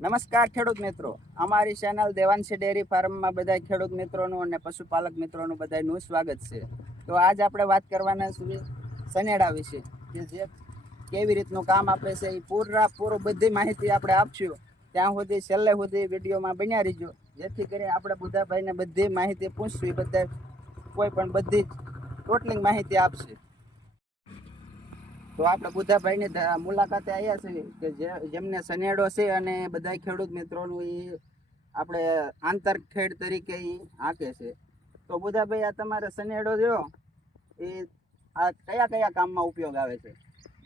નમસ્કાર ખેડૂત મિત્રો, અમારી ચેનલ દેવાંશી ડેરી ફાર્મમાં બધા ખેડૂત મિત્રોનું અને પશુપાલક મિત્રોનું બધાનું સ્વાગત છે. તો આજ આપણે વાત કરવાના છીએ સનેડા વિશે, કે જે કેવી રીતનું કામ આપે છે એ પૂરું બધી માહિતી આપણે આપશું. ત્યાં સુધી છેલ્લે સુધી વિડીયોમાં બન્યા રહીજો, જેથી કરી આપણે બુધાભાઈને બધી માહિતી પૂછશું. એ બધા કોઈ પણ બધી જ ટોટલિંગ માહિતી આપશે. તો આપણે બુધાભાઈની મુલાકાતે આવ્યા છીએ કે જેમને સનેડો છે અને બધા ખેડૂત મિત્રોનું એ આપણે આંતરખેડ તરીકે એ હાંકે છે. તો બુધાભાઈ, આ તમારે સનેડો રહ્યો એ આ કયા કયા કામમાં ઉપયોગ આવે છે?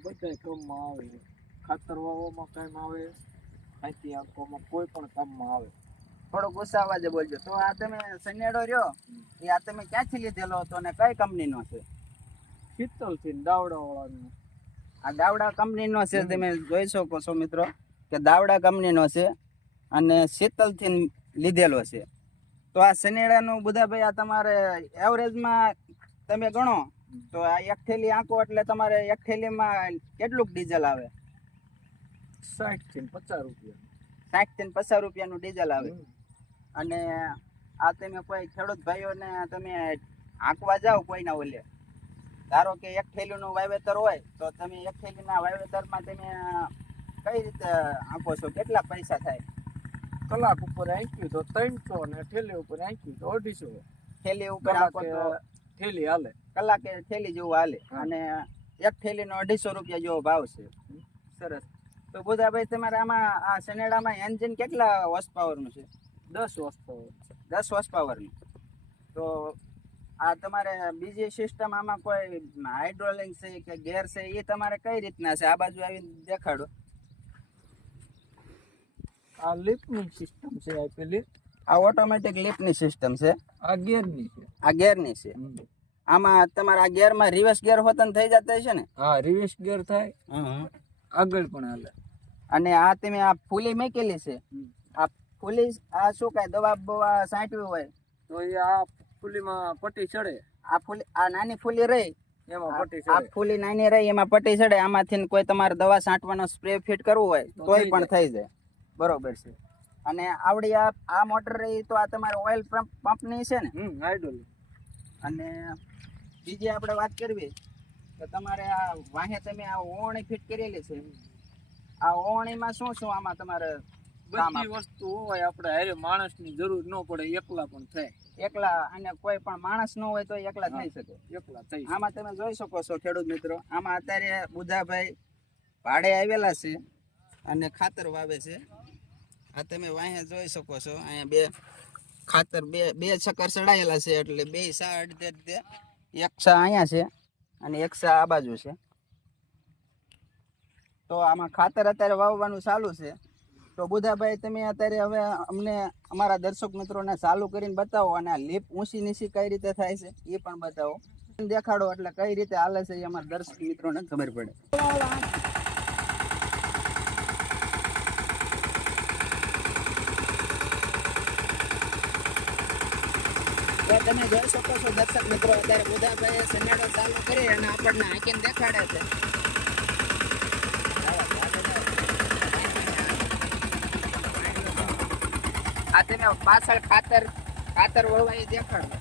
બધા કામમાં આવે. ખાતર વાવવામાં કામ આવે, ખાંચી આંખોમાં કોઈ પણ કામમાં આવે. થોડોક ઓછા અવાજે બોલજો. તો આ તમે સનેડો રહ્યો એ આ તમે ક્યાંથી લીધેલો હતો અને કઈ કંપનીનો છે? શીતલથી દાવડા વાળાનું. આ દાવડા કંપનીનો છે. તમે જોઈ શકો છો મિત્રો કે દાવડા કંપનીનો છે અને શીતલથી લીધેલો છે. તો આ સનેડાનું બુધાભાઈ આ તમારે એવરેજમાં તમે ગણો તો આ એક થેલી આંકો એટલે તમારે એક થેલીમાં કેટલું ડીઝલ આવે? 60 થી 50 રૂપિયા. 60 થી 50 રૂપિયાનું ડીઝલ આવે. અને આ તમે કોઈ ખેડૂત ભાઈઓને તમે આંકવા જાઓ કોઈના ઓલે, ધારો કે એક થેલીનું વાવેતર હોય તો તમે એક થેલીના વાવેતરમાં તમે કઈ રીતે આંકો છો? કેટલા પૈસા થાય? કલાક ઉપર આંક્યું તો 300 અને થેલી ઉપર આંક્યું તો 250. થેલી ઉપર આંકો તો થેલી હાલે, કલાકે થેલી જેવું હાલે. અને એક થેલીનો 250 રૂપિયા જેવો ભાવ છે. સરસ. તો બુધાભાઈ, તમારે આમાં આ સનેડામાં એન્જિન કેટલા હોર્સ પાવરનું છે? 10 horsepower. 10 હોર્સ પાવરનું. તો આ તમારે બીજી સિસ્ટમ આમાં કોઈ હાઇડ્રોલિક છે કે ગેર છે એ તમારે કઈ રીતના છે? આ બાજુ આવીને દેખાડો. આ લિફ્ટની સિસ્ટમ છે. આ પેલી આ ઓટોમેટિક લિફ્ટની સિસ્ટમ છે. આ ગેરની છે. આ ગેરની છે. આમાં તમારે આ ગેરમાં રિવર્સ ગેર હોતન થઈ જતા છે ને? હા, રિવર્સ ગેર થાય, આગળ પણ હાલે. અને આ તમે આ ફૂલી મેકેલી છે. આ ફૂલી આ શું કાંઈ દવા બવા છાંટવી હોય તો એ આ ફૂલીમાં પટ્ટી ચડે. આ ફૂલી આ નાની ફૂલી રહી એમાં પટ્ટી આ ચડે. ફૂલી નાની રહી એમાં પટ્ટી ચડે. આમાંથી કોઈ તમારે દવા છાંટવાનો સ્પ્રે ફિટ કરવું હોય તોય પણ થઈ જાય. બરોબર છે. અને આવડી આ મોટર રહી તો આ તમારે ઓઇલ પંપની છે ને? હાઇડ્રોલિક. અને બીજી આપણે વાત કરવી તો તમારે આ વાહે તમે આ ઓવણી ફિટ કરેલી છે. આ ઓવણીમાં શું શું આમાં તમારે બધી વસ્તુ હોય, આપણે હારે માણસની જરૂર ન પડે, એકલા પણ થાય. એકલા અને કોઈ પણ માણસ ન હોય તો એકલા થઈ શકે. એકલા થઈ. આમાં તમે જોઈ શકો છો ખેડૂત મિત્રો, આમાં અત્યારે બુધાભાઈ ભાડે આવેલા છે અને ખાતર વાવે છે. આ તમે વાહે જોઈ શકો છો. અહીંયા બે ખાતર બે ચક્કર ચડાયેલા છે, એટલે બે સા અડધે એક સા અહીંયા છે અને એક સા આ બાજુ છે. તો આમાં ખાતર અત્યારે વાવવાનું ચાલુ છે. તો બુધાભાઈ, તમે અત્યારે હવે અમને અમારા દર્શક મિત્રોને ચાલુ કરીને બતાવો અને આ લીપ ઊંચી નીચી કઈ રીતે થાય છે એ પણ બતાવો, દેખાડો, એટલે કઈ રીતે હાલે છે એ અમારા દર્શક મિત્રોને ખબર પડે. તો તમે જોઈ શકો છો દર્શક મિત્રો, અત્યારે બુધાભાઈ સનેડો ચાલુ કરી અને આપણને હાંકીને દેખાડે છે. આ તમે પાછળ ખાતર વળવાય દેખાડો.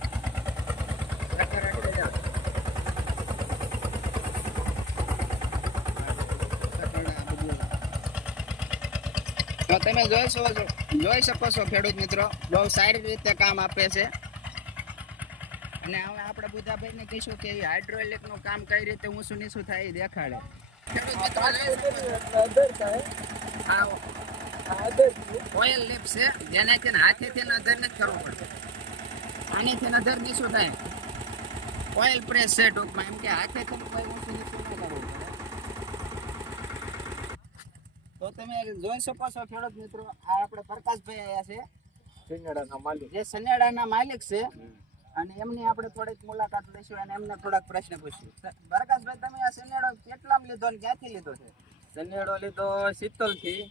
તો તમે જોઈ શકો છો ખેડૂત મિત્રો, બહુ સારી રીતે કામ આપે છે. અને હવે આપણે બુધાભાઈને કહીશું કે હાઇડ્રોલિક નું કામ કઈ રીતે ઊંચું નીચું થાય એ દેખાડે. ઓઇલ લીપ છે જેનાથી હાથેથી અધર નથી કરવું પડે. આનીથી અધર નીચું થાય. ઓઇલ પ્રેસ છે ટૂંકમાં, એમ કે હાથેથી કોઈ ઊંચું નીચું ન કરવું પડે. તો તમે જોઈ શકો છો ખેડૂત મિત્રો, આ આપણે પ્રકાશભાઈ આવ્યા છે, સનેડાના માલિક. જે સનેડાના માલિક છે. અને એમની આપણે થોડીક મુલાકાત લઈશું અને એમને થોડાક પ્રશ્ન પૂછ્યું. પ્રકાશભાઈ, તમે આ સનેડો કેટલામાં લીધો અને ક્યાંથી લીધો છે? સનેડો લીધો શીતલથી.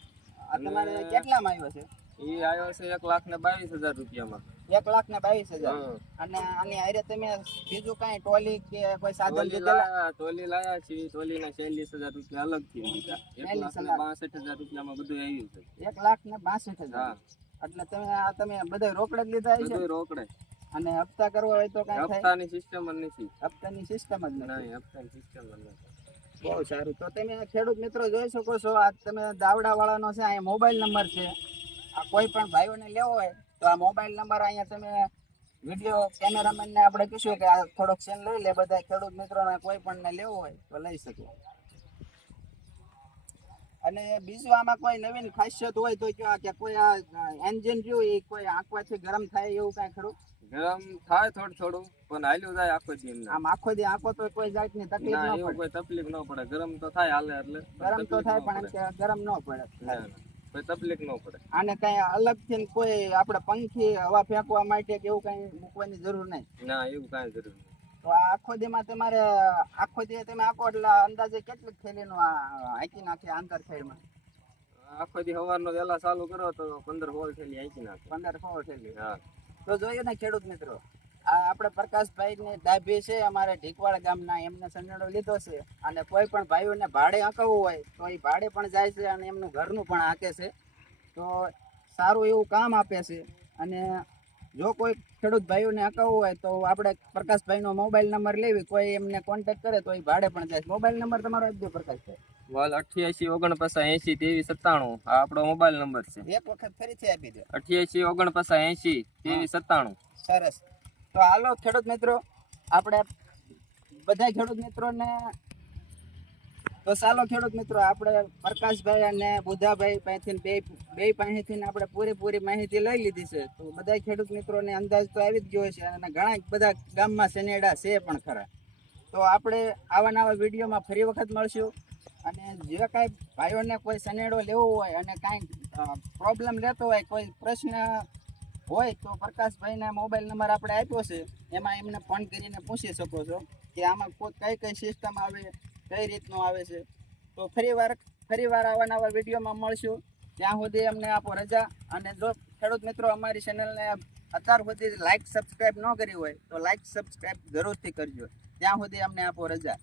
આ તમારે કેટલામાં આવ્યો છે? ઈ આવ્યો છે 1,22,000 રૂપિયામાં. 1,22,000. હા. અને આની હારે તમે બીજું કાંઈ ટોલી કે કોઈ સાધન ટોલી લીધેલા? લાયા છીએ. ટોલીના 46,000 રૂપિયા અલગથી લીધા. 1,62,000 રૂપિયામાં બધું આવ્યું છે. 1,62,000. હા, એટલે તમે બધા રોકડે જ લીધા છે? બધું રોકડે. અને હપ્તા કરવા હોય તો કાંઈ થાય? હપ્તાની સિસ્ટમ જ નથી. હપ્તાની સિસ્ટમ જ નથી. નહીં, હપ્તાની સિસ્ટમ જ નથી. બહુ સારું. તો તમે ખેડૂત મિત્રો જોઈ શકો છો, આ તમે દાવડા વાળાનો છે, અહીંયા મોબાઈલ નંબર છે. આ કોઈ પણ ભાઈઓને લેવો હોય તો આ મોબાઈલ નંબર અહીંયા તમે વિડીયો કેમેરામેનને આપણે કહીશું કે આ થોડોક સીન લઈ લે, બધા ખેડૂત મિત્રોને કોઈ પણ ને લેવો હોય તો લઈ શકે. અને બીજું આમાં કોઈ નવીન ખાસિયત હોય તો કયો, કે કોઈ આ એન્જિન રહ્યું એ કોઈ આંકવાથી ગરમ થાય એવું કાંઈ ખરું? ગરમ થાય થોડું પણ હાલ્યું જાય આખો દી એમને. આમ આખો દી આંકો તો કોઈ જાતની તકલીફ ના, ન એવું પડે? કોઈ તકલીફ ન પડે. ગરમ તો થાય હાલે એટલે ગરમ તો તકલીફ થાય ન પણ એમ પડે. કે ગરમ ન પડે. ના, ના, કોઈ તકલીફ ન પડે. આને કઈ અલગથી કોઈ આપણે પંખી હવા ફેંકવા માટે કે એવું કઈ મૂકવાની જરૂર નહીં? ના, એવું કાંઈ જરૂર નહીં. તો આ આખો દીમાં તમારે આખો દી તમે આખો એટલે અંદાજે કેટલીક થેલીનું આ હાંકી નાખે આંતર થેલીમાં? આખો દી સવારનો વહેલા ચાલુ કરો તો 15-16 થેલી આંકી નાખે. 15-16 થેલી. હા. તો જોયું ને ખેડૂત મિત્રો, આ આપણે પ્રકાશભાઈની ડાભી છે અમારે ઢીકવાડ ગામના, એમને સનેડો લીધો છે. અને કોઈ પણ ભાઈઓને ભાડે આંકવવું હોય તો એ ભાડે પણ જાય છે અને એમનું ઘરનું પણ આંકે છે. તો સારું એવું કામ આપે છે. અને જો કોઈ ખેડૂત ભાઈઓને આંકવવું હોય તો આપણે પ્રકાશભાઈનો મોબાઈલ નંબર લેવી, કોઈ એમને કોન્ટેક્ટ કરે તો એ ભાડે પણ જાય. મોબાઈલ નંબર તમારો આપજો પ્રકાશભાઈ. વાલ 88 49 80 23 97. આ આપણો મોબાઈલ નંબર છે. એક વખત ફરીથી આપી દો. 88 49 80 23 97. સરસ. તો હાલો ખેડૂત મિત્રો, આપણે બધા ખેડૂત મિત્રોને તો ચાલો ખેડૂત મિત્રો, આપણે પ્રકાશભાઈ અને બુધાભાઈ પાસેથી બે પાસેથી આપણે પૂરેપૂરી માહિતી લઈ લીધી છે. તો બધા ખેડૂત મિત્રોને અંદાજ તો આવી જ ગયો છે અને ઘણા બધા ગામમાં સનેડા છે પણ ખરા. તો આપણે આવા નવા વિડીયોમાં ફરી વખત મળશું. અને જે કાંઈ ભાઈઓને કોઈ સનેડો લેવો હોય અને કાંઈ પ્રોબ્લેમ રહેતો હોય, કોઈ પ્રશ્ન હોય તો પ્રકાશભાઈના મોબાઈલ નંબર આપણે આપ્યો છે, એમાં એમને ફોન કરીને પૂછી શકો છો કે આમાં કઈ કઈ સિસ્ટમ આવે, કઈ રીતનું આવે છે. તો ફરીવાર આવા નવા વિડીયોમાં મળશું. ત્યાં સુધી અમને આપો રજા. અને જો ખેડૂત મિત્રો અમારી ચેનલને અત્યાર સુધી લાઈક સબસ્ક્રાઈબ ન કરી હોય તો લાઈક સબસ્ક્રાઈબ જરૂરથી કરજો. ત્યાં સુધી અમને આપો રજા.